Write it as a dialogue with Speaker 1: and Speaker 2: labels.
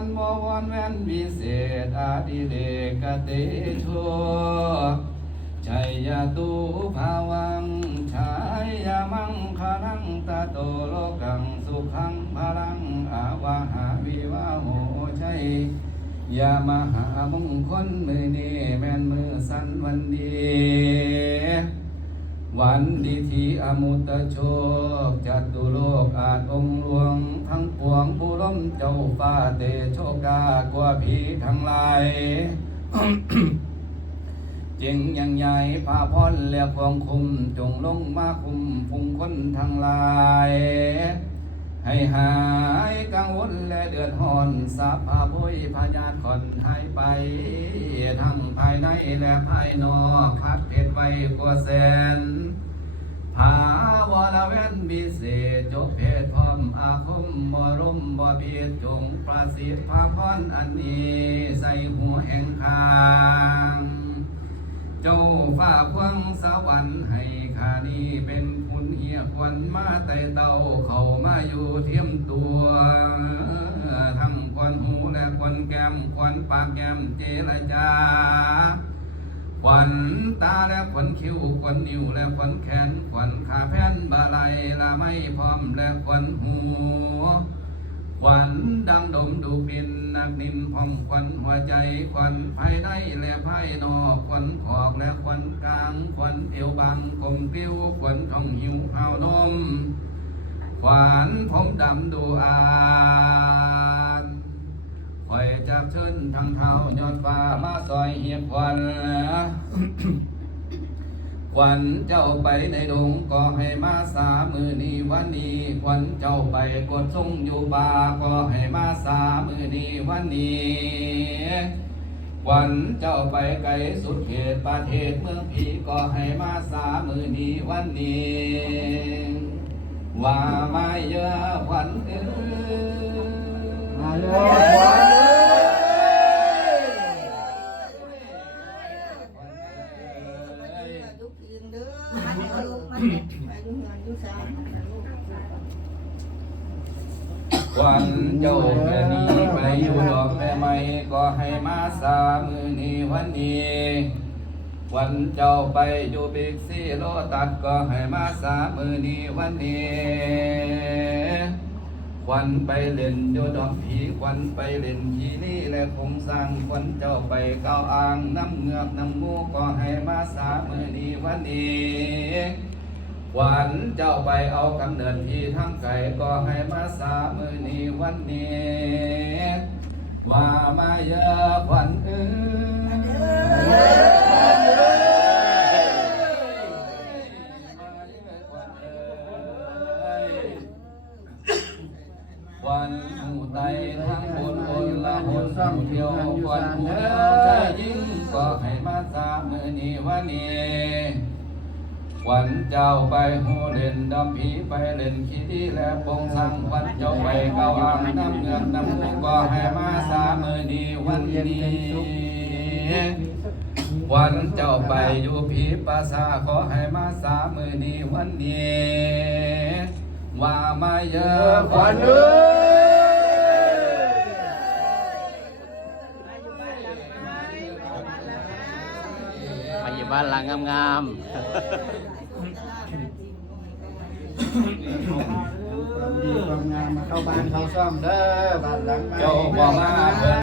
Speaker 1: รบวรแว่นวิเศษอาดิเดกเตโชชัยยตุภาวังชัยยมังคารังตาโตโลกังสุขังพลังอาวาหาวิวาโหชัยยามหามงคลมือนี้แม่นมือสันวันดีวันดีที่อมุตโชคจัตุโลกอาจองค์หลวงทั้ง งผู้ล้มเจ้าฟ้าเตโชกากว่าผีทั้งหลายจึงยังใหญ่พาพ้นและควงคุมจงลงมาคุมฟุงคนทั้งหลาย ให้หายกังวลและเดือดร้อนสาพาพุยพญาคนหายไป ทั้งภายในและภายนอกพัดเพชรไว้กว่าแสน ภาวรเว้นวิเศษจบเพศพร้อมอาคมบรุมบเบียดจงประสิทธิ์พาพรอันนี้ใส่หัวแห่งคางเจ้าฝ้าควงสวรรค์ให้ขานี้เป็นคุณเฮียควรมาไต่เต่าเข้ามาอยู่เทียมตัวทั้งควนหูและควนแก้มควนปากแก้มเจรจา ขวัญตาและขวัญคิ้วขวัญนิ้วและขวัญแขนขวัญขาแผ่นบาไหลละไม่พร้อมและขวัญหูขวัญดังดมดูกินนักนินพองขวัญหัวใจขวัญภายในและภายนอกขวัญขอกและขวัญกลางขวัญเอวบางคมปิ้วขวัญทองหิวหาวนมขวัญผมดำดูอาน เชิญทางเท้ายอดฟ้ามาซอยเหียบควันควันเจ้าไปในดงก็ให้มาสามือนี้วันนี้ควันเจ้าไปกดทรงอยู่ป่าก็ให้มาสามือนี้วันนี้ควันเจ้าไปไกลสุดเขตประเทศเมืองผีก็ให้มาสามือนี้วันนี้ว่ามาเยอะควันเอ้ย มันเอาลูกมันเนี่ยไปดูเงินดูสารลูกวันเจ้าจะนี้ไปอยู่ดอกแม่ไม่ก็ให้มาสามือนี้วันนี้วันเจ้าไปอยู่บิ๊กซีโลตัดก็ให้มาสามือนี้วันนี้ ควันไปเล่นโยดอกผีควันไปเล่นขี้นี่และคงสร้างควันเจ้าไปเก้าอ่างน้ำเงือกน้ำมูกก็ให้มาสามือนี้วันนี้หวานเจ้าไปเอากำเนิดที่ทั้งไก่ก็ให้มาสามือนี้วันนี้ว่ามาเยอะ ทั้งบนบนละหนหูเที่ยววันหูเดียวใจยิ่งก็ให้มาสามือนี้วันนี้วันเจ้าไปหูเล่นดำผีไปเล่นขี้ดีและปงสังวันเจ้าไปเกาอ่างน้ำเงือกน้ำมูกก็ให้มาสามือดีวันนี้วันเจ้าไปอยู่ผีปราสาขอให้มาสามือดีวันนี้ว่ามาเยอะวัญเอ้ย
Speaker 2: ไปอยู่ บ้านหลังงามความดีความงามมาเข้าบ้านเข้าซ่อมเด้อบ้านหลังใหม่ เจ้าบ่มาเพิ่น